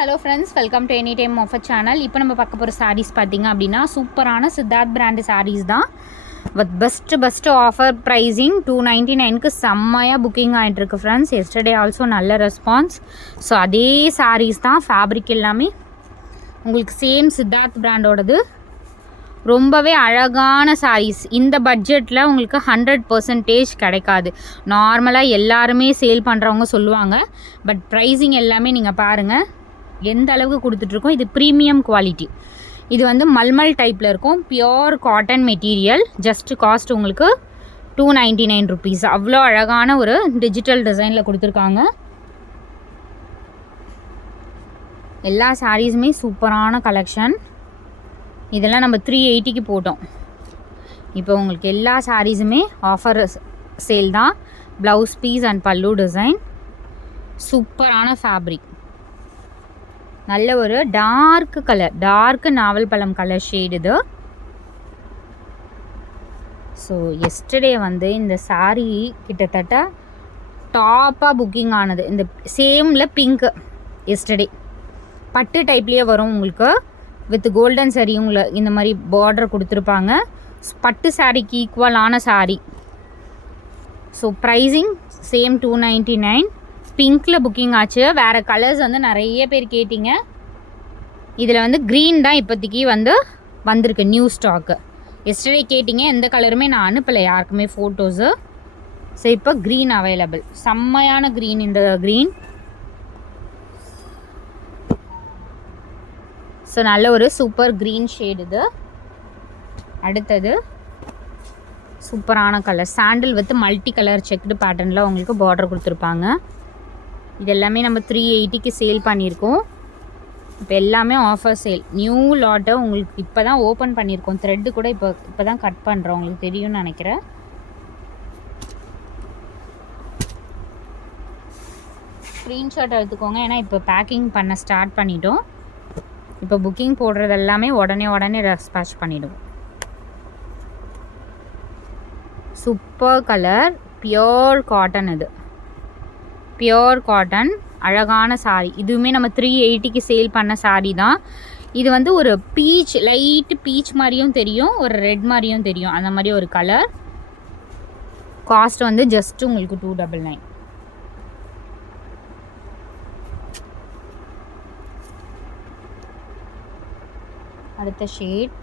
Hello friends, welcome to any time offer channel. இப்போ நம்ம பார்க்க போகிற சாரீஸ் பார்த்திங்க அப்படின்னா சூப்பரான சித்தார்த் பிராண்டு சாரீஸ் தான். வித் பெஸ்ட்டு ஆஃபர் ப்ரைஸிங் 299க்கு செம்மையாக புக்கிங் ஆகிட்டுருக்கு ஃப்ரெண்ட்ஸ். எஸ்டர்டே ஆல்சோ நல்ல ரெஸ்பான்ஸ். ஸோ அதே சாரீஸ் தான், ஃபேப்ரிக் எல்லாமே உங்களுக்கு சேம் சித்தார்த் பிராண்டோடது. ரொம்பவே அழகான சாரீஸ். இந்த பட்ஜெட்டில் உங்களுக்கு 100% கிடைக்காது. நார்மலாக எல்லாருமே சேல் பண்ணுறவங்க சொல்லுவாங்க, பட் ப்ரைஸிங் எல்லாமே நீங்கள் பாருங்கள் எந்த அளவுக்கு கொடுத்துட்ருக்கோம். இது ப்ரீமியம் குவாலிட்டி. இது வந்து மல்மல் டைப்பில் இருக்கும், pure cotton material. Just cost உங்களுக்கு 299 ருபீஸ். அவ்வளோ அழகான ஒரு டிஜிட்டல் டிசைனில் கொடுத்துருக்காங்க. எல்லா சாரீஸுமே சூப்பரான கலெக்ஷன். இதெல்லாம் நம்ம 380க்கு போட்டோம். இப்போ உங்களுக்கு எல்லா சாரீஸுமே ஆஃபர் சேல் தான். ப்ளவுஸ் பீஸ் அண்ட் பல்லு டிசைன். சூப்பரான ஃபேப்ரிக். நல்ல ஒரு டார்க் கலர், டார்க் நாவல் பழம் கலர் ஷேடு இது. ஸோ எஸ்டர்டே வந்து இந்த சாரீ கிட்டத்தட்ட டாப்பாக புக்கிங் ஆனது. இந்த சேமில் பிங்க்கு எஸ்டர்டே பட்டு டைப்லேயே வரும் உங்களுக்கு. வித் கோல்டன் சாரீ உங்களை இந்த மாதிரி பார்டர் கொடுத்துருப்பாங்க. பட்டு சாரீக்கு ஈக்குவலான சாரீ. So pricing same 299. பிங்க்கில் புக்கிங் ஆச்சு. வேறு கலர்ஸ் வந்து நிறைய பேர் கேட்டிங்க. இதில் வந்து க்ரீன் தான் இப்போதைக்கு வந்திருக்கு நியூ ஸ்டாக்கு. எஸ்டர்டே கேட்டிங்க, எந்த கலருமே நான் அனுப்பலை யாருக்குமே ஃபோட்டோஸு. ஸோ இப்போ க்ரீன் அவைலபிள். செம்மையான க்ரீன். இந்த க்ரீன் ஸோ நல்ல ஒரு சூப்பர் க்ரீன் ஷேடு இது. அடுத்தது சூப்பரான colour sandal with multi colour checked பேட்டர்னில் உங்களுக்கு பார்டர் கொடுத்துருப்பாங்க. இது எல்லாமே நம்ம 380க்கு சேல் பண்ணியிருக்கோம். இப்போ எல்லாமே ஆஃபர் சேல். நியூ லாட்டை உங்களுக்கு இப்போ தான் ஓப்பன் பண்ணியிருக்கோம். த்ரெட்டு கூட இப்போ தான் கட் பண்ணுறோம். உங்களுக்கு தெரியும்னு நினைக்கிறேன். ஸ்க்ரீன்ஷாட் எடுத்துக்கோங்க, ஏன்னா இப்போ பேக்கிங் பண்ண ஸ்டார்ட் பண்ணிட்டோம். இப்போ புக்கிங் போடுறது எல்லாமே உடனே ரெஸ்பாச் பண்ணிவிடுவோம். Super colour, pure cotton. இது பியோர் காட்டன், அழகான சாரீ. இதுவுமே நம்ம 380க்கு சேல் பண்ண சாரீ தான். இது வந்து ஒரு பீச், லைட்டு பீச் மாதிரியும் தெரியும், ஒரு ரெட் மாதிரியும் தெரியும், அந்த மாதிரி ஒரு கலர். காஸ்ட் வந்து ஜஸ்ட் உங்களுக்கு 299. அடுத்த ஷேட்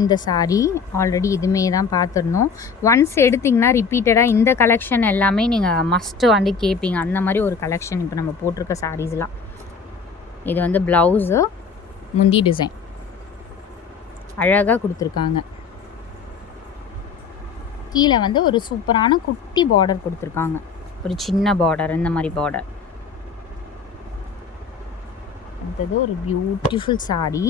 இந்த சாரீ. ஆல்ரெடி இதுமே தான் பார்த்துருந்தோம். ஒன்ஸ் எடுத்திங்கன்னா ரிப்பீட்டடாக இந்த கலெக்ஷன் எல்லாமே நீங்கள் மஸ்ட்டு வந்து கேட்பீங்க. அந்த மாதிரி ஒரு கலெக்ஷன் இப்போ நம்ம போட்டிருக்க சாரீஸ்லாம். இது வந்து ப்ளவுஸு, முந்தி டிசைன் அழகாக கொடுத்துருக்காங்க. கீழே வந்து ஒரு சூப்பரான குட்டி பார்டர் கொடுத்துருக்காங்க, ஒரு சின்ன பார்டர், இந்த மாதிரி பார்டர். அடுத்தது ஒரு பியூட்டிஃபுல் சாரீ.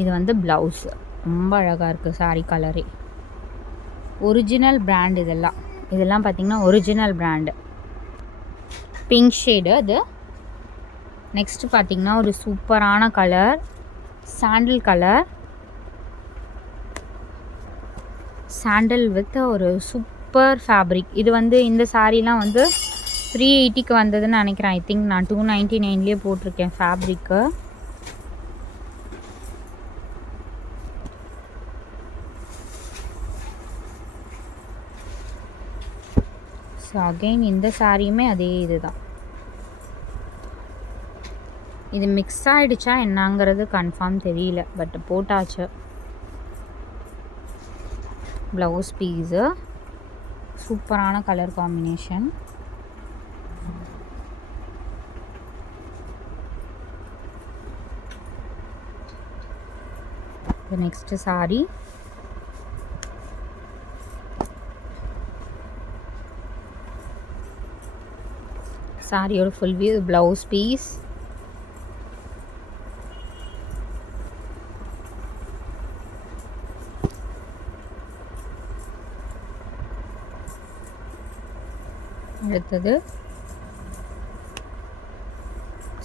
இது வந்து ப்ளவுஸ். ரொம்ப அழகாக இருக்குது சாரீ கலரே. Original brand. இதெல்லாம் பார்த்திங்கன்னா ஒரிஜினல் பிராண்டு. பிங்க் ஷேடு அது. நெக்ஸ்ட்டு பார்த்திங்கன்னா ஒரு சூப்பரான colour, sandal colour. Sandal with ஒரு சூப்பர் ஃபேப்ரிக். இது வந்து இந்த சாரீலாம் வந்து 380க்கு வந்ததுன்னு நினைக்கிறேன். ஐ திங்க் நான் 299லேயே போட்டிருக்கேன் ஃபேப்ரிக்கு. ஸோ அகெயின் இந்த சாரியுமே அதே இது தான். இது மிக்ஸ் ஆகிடுச்சா என்னங்கிறது கன்ஃபார்ம் தெரியல, பட் போட்டாச்சு. ப்ளவுஸ் பீஸு, சூப்பரான கலர் காம்பினேஷன். நெக்ஸ்ட்டு சாரி. சாரியோட ஃபுல் வியூ. Blouse piece. அடுத்தது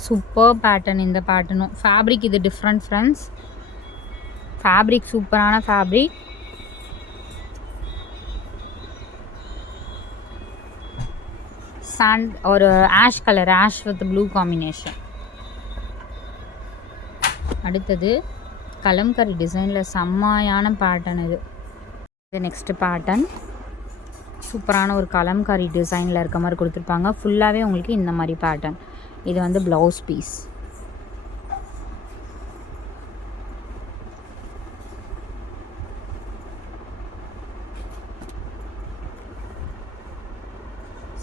சூப்பர் பேட்டர்ன். இந்த பேட்டர்னும் ஃபேப்ரிக் இது டிஃப்ரெண்ட் ஃப்ரெண்ட்ஸ். ஃபேப்ரிக் சூப்பரான ஃபேப்ரிக். சாண்ட் ஒரு ash colour, ash with blue combination. அடுத்தது கலம்கரி டிசைனில் செம்மையான பேட்டர்ன் இது. நெக்ஸ்ட்டு பேட்டர்ன் சூப்பரான ஒரு கலம்கரி டிசைனில் இருக்க மாதிரி கொடுத்துருப்பாங்க. ஃபுல்லாகவே உங்களுக்கு இந்த மாதிரி பேட்டர்ன். இது வந்து ப்ளவுஸ் பீஸ்.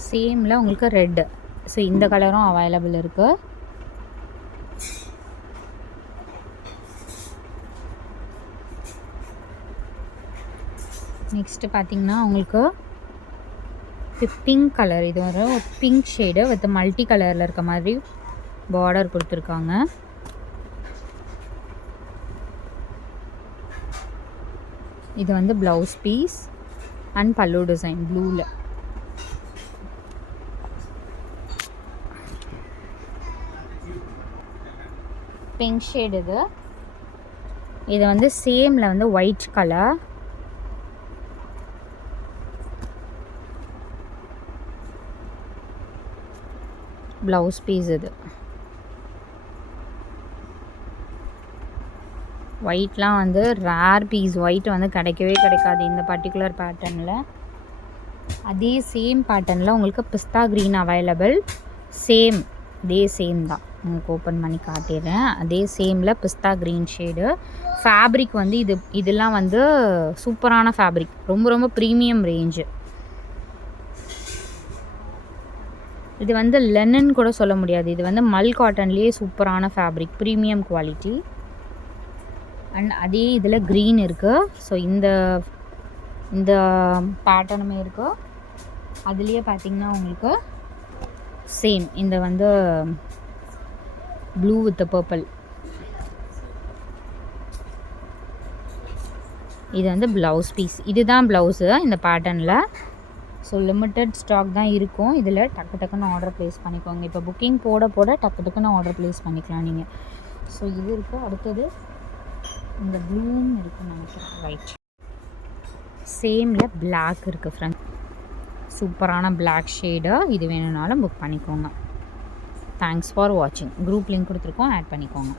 சேமில் உங்களுக்கு ரெட்டு. ஸோ இந்த கலரும் அவைலபிள் இருக்குது. நெக்ஸ்ட்டு பார்த்திங்கன்னா உங்களுக்கு பிங்க் கலர். இது ஒரு பிங்க் ஷேடு வித் மல்டி கலரில் இருக்க மாதிரி பார்டர் கொடுத்துருக்காங்க. இது வந்து ப்ளவுஸ் பீஸ் அண்ட் பல்லு டிசைன் ப்ளூவில். பிங்க் ஷேடு இது. இது வந்து சேமில் வந்து ஒயிட் கலர். ப்ளவுஸ் பீஸ் இது. ஒயிட்லாம் வந்து ரேர் பீஸ். ஒயிட் வந்து கிடைக்கவே கிடைக்காது இந்த பர்டிகுலர் பேட்டர்னில். அதே சேம் பேட்டர்னில் உங்களுக்கு பிஸ்தா க்ரீன் அவைலபிள். சேம் அதே சேம் தான். உங்களுக்கு ஓப்பன் பண்ணி காட்டிடுறேன். அதே சேமில் பிஸ்தா க்ரீன் ஷேடு. ஃபேப்ரிக் வந்து இதெல்லாம் வந்து சூப்பரான ஃபேப்ரிக். ரொம்ப ரொம்ப ப்ரீமியம் ரேஞ்சு. இது வந்து லெனன் கூட சொல்ல முடியாது. இது வந்து மல் காட்டன்லேயே சூப்பரான ஃபேப்ரிக், ப்ரீமியம் குவாலிட்டி. அண்ட் அதே இதில் க்ரீன் இருக்குது. ஸோ இந்த பேட்டர்னுமே இருக்குது. அதுலேயே பார்த்திங்கன்னா உங்களுக்கு சேம் இந்த வந்து ப்ளூ வித் பர்பிள். இது வந்து ப்ளவுஸ் பீஸ். இதுதான் ப்ளவுஸு இந்த பேட்டர்னில். ஸோ லிமிட்டட் ஸ்டாக் தான் இருக்கும். இதில் டக்கு டக்குன்னு ஆர்டர் ப்ளேஸ் பண்ணிக்கோங்க. இப்போ புக்கிங் போட டக்கு டக்குன்னு ஆர்டர் ப்ளேஸ் பண்ணிக்கலாம் நீங்கள். ஸோ இது இருக்குது. அடுத்தது இந்த ப்ளூவும் இருக்குன்னு நினைக்கிறேன். ரைட். சேமில் பிளாக் இருக்குது ஃப்ரெண்ட். சூப்பரான பிளாக் ஷேடு. இது வேணும்னாலும் புக் பண்ணிக்கோங்க. தேங்க்ஸ் ஃபார் வாட்சிங். குரூப் லிங்க் கொடுத்துருக்கோம், ஆட் பண்ணிக்கோங்க.